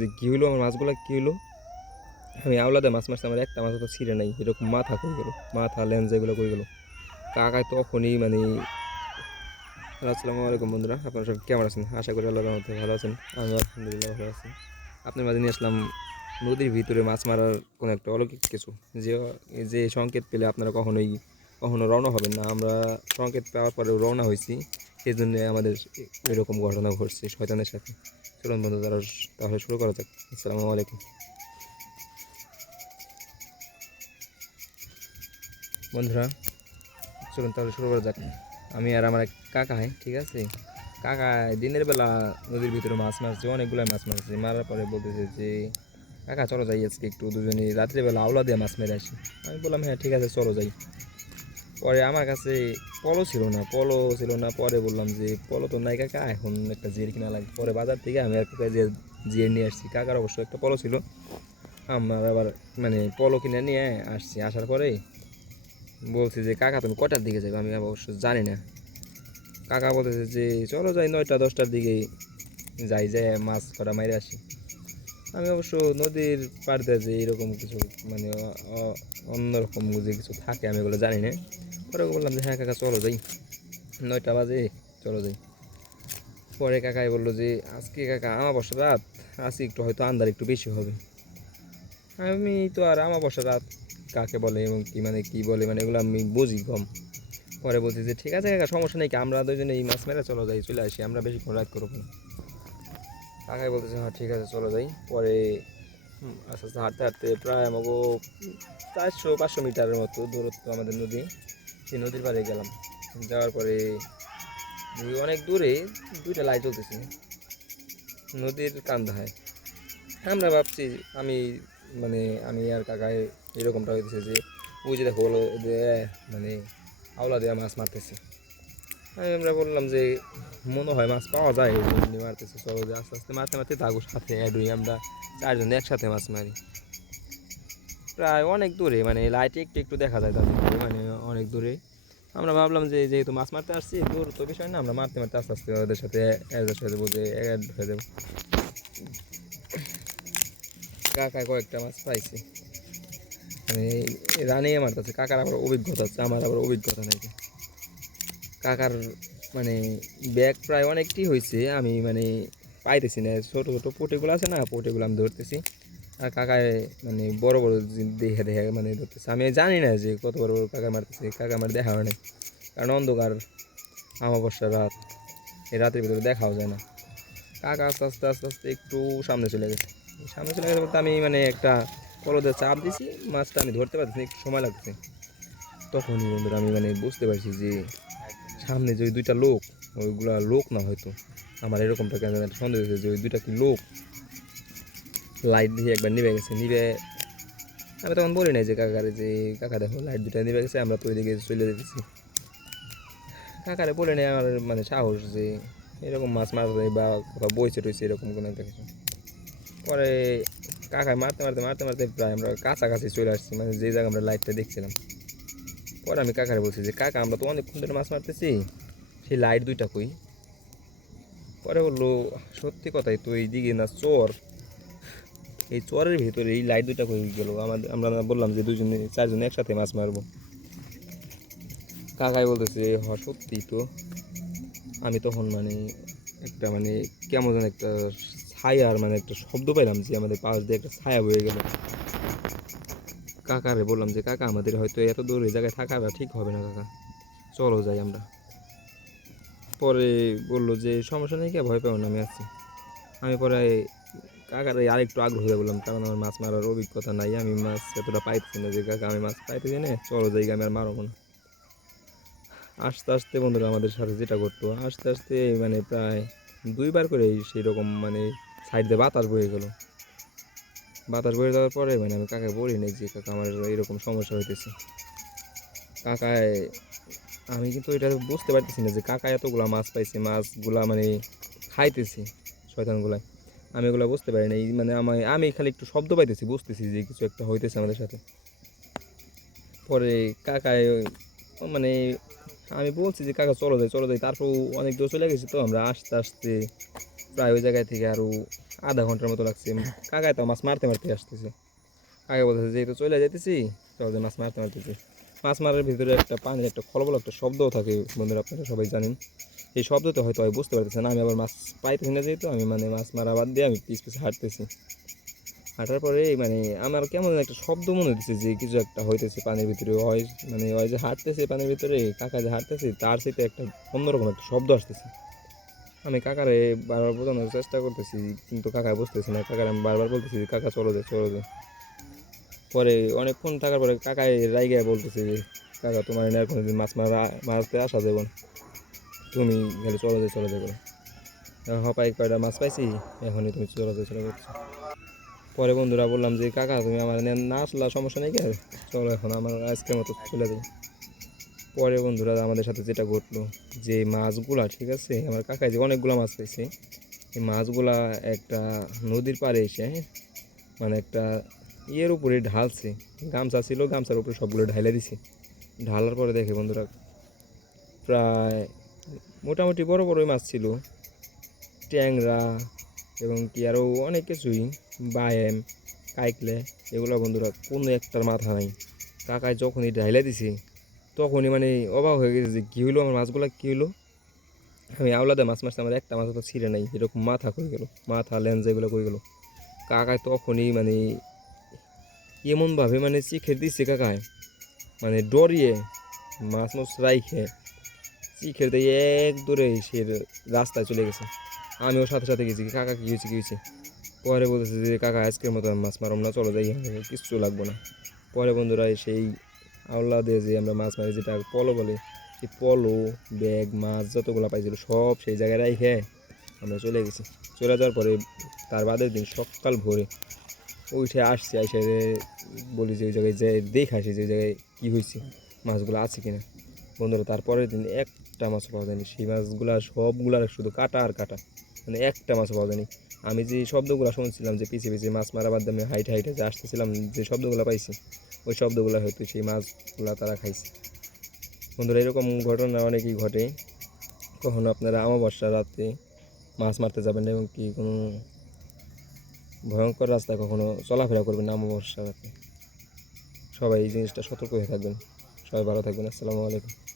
যে কী হইল আমার মাছগুলো কী হইল আমি আওলাদে মাছ মারছি, আমার একটা মাছ তো ছিঁড়ে নাই, এরকম মাথা কই গেলো, মাথা লেন্স এগুলো কই গেলো? কাকায় তখনই মানে আসসালামু আলাইকুম বন্ধুরা, আপনারা সব কেমন আছেন? আশা করি আল্লাহর রহমতে ভালো আছেন আমি আলহামদুলিল্লাহ ভালো আছি। আপনার মাঝে নিয়ে আসলাম নদীর ভিতরে মাছ মারার কোনো একটা অলৌকিক কিছু। যে যে সংকেত পেলে আপনারা কখনোই, কখনো রওনা হবেন না। আমরা সংকেত পাওয়ার পরেও রওনা হয়েছি সেই জন্য আমাদের এরকম ঘটনা ঘটছে শয়তানের সাথে। চলুন বন্ধু তাহলে শুরু করা যাক। আসসালামু আলাইকুম। বন্ধুরা, চলুন তাহলে শুরু করা যাক। আমি আর আমার কাকা হয় ঠিক আছে? কাকা, দিনের বেলা নদীর ভিতরে মাছ মারছে অনেকগুলো মাছ মারছে। মারার পরে বলতেছে যে, কাকা, চলো যাই আজকে একটু দুজনে। রাত্রিবেলা আওলা দিয়ে মাছ মেরে আসি। আমি বললাম হ্যাঁ ঠিক আছে, চলো যাই। পরে আমার কাছে পলো ছিল না পলো ছিল না, পরে বললাম যে পলো তো নাই কাকা এখন একটা জির কিনা লাগে পরে বাজার থেকে আমি এক কাকা যে জির নিয়ে আসছি। কাকার অবশ্য একটা পলো ছিল। আমার আবার মানে পলো কিনে নিয়ে আসছি। আসার পরে বলছি যে, কাকা, তুমি কটার দিকে যাবে? আমি অবশ্য জানি না। কাকা বলতেছে যে, চলো যাই নয়টা, দশটার দিকে যাই যাই মাছ কটা মাইরে আসি। আমি অবশ্য নদীর পাড়তে যে এরকম কিছু মানে অন্যরকম যে কিছু থাকে, আমি এগুলো জানি না। পরে বললাম যে হ্যাঁ কাকা, চলো যাই। নয়টা বাজে, চলো যাই। পরে কাকাই বলল যে, আজকে কাকা আমাবস্যা রাত, আজকে একটু হয়তো আন্দার একটু বেশি হবে। আমি তো আর আমাবস্যা রাত কাকে বলে এবং কি মানে কি বলে মানে এগুলো আমি বুঝি কম। পরে বলছি যে ঠিক আছে কাকা, সমস্যা নেই কি আমরা দুজনে এই মাছ মেরে চলো যাই, চলে আসি, আমরা বেশিক্ষণ রাত করব না। কাকাই বলতেছে হ্যাঁ ঠিক আছে, চলো যাই। পরে আস্তে আস্তে হাঁটতে হাঁটতে প্রায় আমাকে চারশো, পাঁচশো মিটারের মতো দূরত্ব আমাদের নদী। সেই নদীর পাড়ে গেলাম। যাওয়ার পরে অনেক দূরে, দুইটা লাইট জ্বলতেছে নদীর কান্দায়। আমরা ভাবছি, আমি মানে আমি আর কাকায় এরকমটা হইতেছে যে, ওই যে দেখো হলো মানে আওলা দেওয়া মাছ মারতেছে। আমি আমরা বললাম যে মনে হয় মাছ পাওয়া যায় এই জন্য মারতেছে যে আস্তে আস্তে মারতে মারতে তাগো সাথে অ্যাড হই আমরা। চারজন একসাথে মাছ মারি। প্রায় অনেক দূরে মানে লাইটে একটু একটু দেখা যায় তাদের মানে অনেক দূরে। আমরা ভাবলাম যে যেহেতু মাছ মারতে আসছি, দূর তো বিষয় না, আমরা মারতে মারতে আস্তে আস্তে ওদের সাথে অ্যাডজাস্ট হয়ে যাব, যে অ্যাড হয়ে দেবো কাকা কয়েকটা মাছ পাইছি। মানে রানিয়ে মারতেছে, কাকার আবার অভিজ্ঞতা আছে, আমার আবার অভিজ্ঞতা নাই কাকার মানে ব্যাগ প্রায় অনেকটি হয়েছে আমি মানে পাইতেছি না। ছোটো ছোটো পোটেগুলো আছে না, পোটেগুলো আমি ধরতেছি। আর কাকায় মানে বড় বড় দেখে দেখে মানে ধরতেছে। আমি জানি না যে কত বড় বড় কাকা মারতেছে, কাকা আমার দেখা হয় নাই। কারণ অন্ধকার আমাবস্যা রাত। এই রাতের ভিতরে দেখাও যায় না। কাকা আস্তে আস্তে আস্তে আস্তে একটু সামনে চলে গেছে। সামনে চলে গেছে বলতে আমি মানে একটা কলদের চাপ দিছি, মাছটা আমি ধরতে পারতেছি একটু সময় লাগছে তখনই বন্ধুরা আমি মানে বুঝতে পারছি যে সামনে যে ওই দুইটা লোক, ওইগুলা লোক না হয়তো। আমার এরকমটা কেন সন্দেহ হয়েছে যে ওই দুইটা কি লোক? লাইট দিয়ে একবার নিভে গেছে, নিভে আমি তখন বলি নাই যে, কাকারে যে, কাকা দেখো লাইট দুটা নিভে গেছে, আমরা তো ওইদিকে চলে যেতেছি। কাকারে বলে নেই আমার মানে সাহস যে, এরকম মাছ মারবে বা কোথাও বইছে টইছে, এরকম কোনো একটা কিছু। পরে কাকায় মারতে মারতে মারতে মারতে প্রায় আমরা কাছাকাছি চলে আসছি মানে যে জায়গায় আমরা লাইটটা দেখছিলাম। পরে আমি কাকারে বলছি যে, কাকা, আমরা তো অনেকক্ষণ ধরে মাছ মারতেছি। সেই লাইট দুইটা কই? পরে বলল, সত্যি কথাই তো এই দিকে না চর। এই চরের ভিতরে এই লাইট দুইটা কই গেল? আমাদের, আমরা বললাম যে দুজনে, চারজনে একসাথে মাছ মারবো। কাকাই বলতেছে হ সত্যি তো। আমি তখন মানে একটা মানে কেমন যেন একটা ছায়ার মানে একটা শব্দ পাইলাম যে আমাদের পাশ দিয়ে একটা ছায়া বয়ে গেল। কাকারে বললাম যে, কাকা, আমাদের হয়তো এত দূর জায়গায় থাকাটা ঠিক হবে না, কাকা। চলো যাই আমরা। পরে বলল যে, সমস্যা নেই কে, ভয় পাও না, আমি আছি আমি পরে কাকার আরেকটু আগ্রহ হয়ে বললাম, কারণ আমার মাছ মারার অভিজ্ঞতা নাই, আমি মাছ এতটা পাইতেছি না যে, কাকা, আমি মাছ পাইতেছি না, চলো যাই আমি আর মারবো না। আস্তে আস্তে বন্ধুরা, আমাদের সাথে যেটা করতো আস্তে আস্তে মানে প্রায় দুইবার করে সেই রকম মানে সাইড দিয়ে বাতাস বয়ে গেল। বাতাস বয়ে যাওয়ার পরে মানে আমি কাকাকে বলি নাই যে, কাকা, আমার এরকম সমস্যা হইতেছে। কাকায়, আমি কিন্তু এটা বুঝতে পারতেছি না যে, কাকা এতগুলা মাছ পাইছে, মাছগুলা মানে খাইতেছি শয়তানগুলাই। আমি এগুলো বুঝতে পারি না এই মানে আমি আমি খালি একটু শব্দ পাইতেছি, বুঝতেছি যে কিছু একটা হইতেছে আমাদের সাথে। পরে কাকায় মানে আমি বলছি যে, কাকা, চলো যাই চলো যাই। তারপর অনেক দূর চলে গেছি তো, আমরা আস্তে আস্তে প্রায় ওই জায়গায় থেকে আরও আধা ঘণ্টার মতো লাগছে। কাকায় তো মাছ মারতে মারতে আসতেছে। কাকা বলতেছে যে তো চলে যাইতেছি, চল মাছ মারতে মারতেছি। মাছ মারার ভিতরে একটা পানির একটা খলবল একটা শব্দও থাকে, বন্ধুরা, আপনারা সবাই জানেন। এই শব্দতে হয়তো আমি বুঝতে পারতেছি না, আমি আবার মাছ পাইতেছি না যেহেতু, আমি মানে মাছ মারা বাদ দিয়ে আমি পিস পিস হাঁটতেছি। হাঁটার পরে মানে আমার কেমন একটা শব্দ মনে হচ্ছে যে কিছু একটা হইতেছে পানির ভিতরে। হয় মানে ওই যে হাঁটতেছে পানির ভিতরে, কাকা যে হাঁটতেছে, তার সাথে একটা অন্যরকম একটা শব্দ আসতেছে। আমি কাকারে বারবার বোঝানোর চেষ্টা করতেছি, কিন্তু কাকা বুঝতেছি না। কাকার আমি বারবার বলতেছি, কাকা, চলো যে চলো যে। পরে অনেকক্ষণ থাকার পরে কাকাই রাইগে বলতেছি যে, কাকা, তোমার এনে কোনো কোনোদিন মাছ মারা, মারতে আসা যাবে তুমি গেলে চলো যে চলো যে করে। হপাই কয়টা মাছ পাইছি, এখনই তুমি চলো যে, চলো করছ পরে বন্ধুরা বললাম যে, কাকা, তুমি আমার না আসলা, সমস্যা নেই কে? চলো এখন আমার আজকের মতো চলে যাই। পরে বন্ধুরা আমাদের সাথে যেটা ঘটলো যে মাছগুলা ঠিক আছে? আমার কাকাই যে অনেকগুলো মাছ পেয়েছে এই মাছগুলা একটা নদীর পাড়ে এসে হ্যাঁ, মানে একটা ইয়ের উপরে ঢালছে গামছা ছিল গামছার উপরে সবগুলো ঢাইলে দিছে। ঢালার পরে দেখে বন্ধুরা প্রায় মোটামুটি বড় বড়ই মাছ ছিল। ট্যাংরা এবং কি আরও অনেক কিছুই বায়েম কাইকলে এগুলো বন্ধুরা কোনো একটার মাথা নাই। কাকায় যখনই ঢাইলে দিছে তখনই মানে অবাক হয়ে গেছে যে কী হলো আমার মাছগুলো কী হলো আমি আওলাদে মাছ মারছি আমার একটা মাছ তো ছিঁড়ে নাই, এরকম মাথা কই গেলো, মাথা লেন্স এগুলো কই গেল? কাকায় তখনই মানে এমনভাবে মানে চিখে দিচ্ছে কাকায় মানে ডরিয়ে মাছ মাছ রাইখে চিখের দিয়ে এক দূরে সে রাস্তায় চলে গেছে। আমিও সাথে সাথে গেছি, কাকা কী হয়েছে কী হয়েছে? পরে বলতেছে যে কাকা আজকের মতো মাছ মারম না, চলো যাই কিচ্ছু লাগবো না। পরে বন্ধুরা সেই আওলা দিয়ে যে আমরা মাছ মারি, যেটা পলো বলে সেই পলো, ব্যাগ, মাছ যতগুলো পাইছিল সব সেই জায়গায় রাইখে আমরা চলে গেছি। চলে যাওয়ার পরে তার বাদের দিন সকাল ভোরে উঠে আসছি, এসে বলি যে ওই জায়গায় যে দেখে আসি যে ওই জায়গায় কী হয়েছে মাছগুলো আছে কিনা। বন্ধুরা তারপরের দিন একটা মাছও পাওয়া যায়নি। সেই মাছগুলা সবগুলার শুধু কাটা আর কাটা মানে একটা মাছও পাওয়া যায়নি। আমি যে শব্দগুলো শুনছিলাম যে পিছিয়ে পিছিয়ে মাছ মারা বাদ দিয়ে হাইটে হাইটে যে আসতেছিলাম, যে শব্দগুলো পাইছি ওই শব্দগুলো হয়তো সেই মাছগুলা তারা খাইছে। বন্ধুরা, এরকম ঘটনা অনেকেই ঘটে। কখনো আপনারা আমাবস্যা রাতে মাছ মারতে যাবেন এবং কি কোনো ভয়ঙ্কর রাস্তায় কখনো চলাফেরা করবেন না আমাবস্যা রাতে। সবাই এই জিনিসটা সতর্ক হয়ে থাকবেন। সবাই ভালো থাকবেন। আসসালামু আলাইকুম।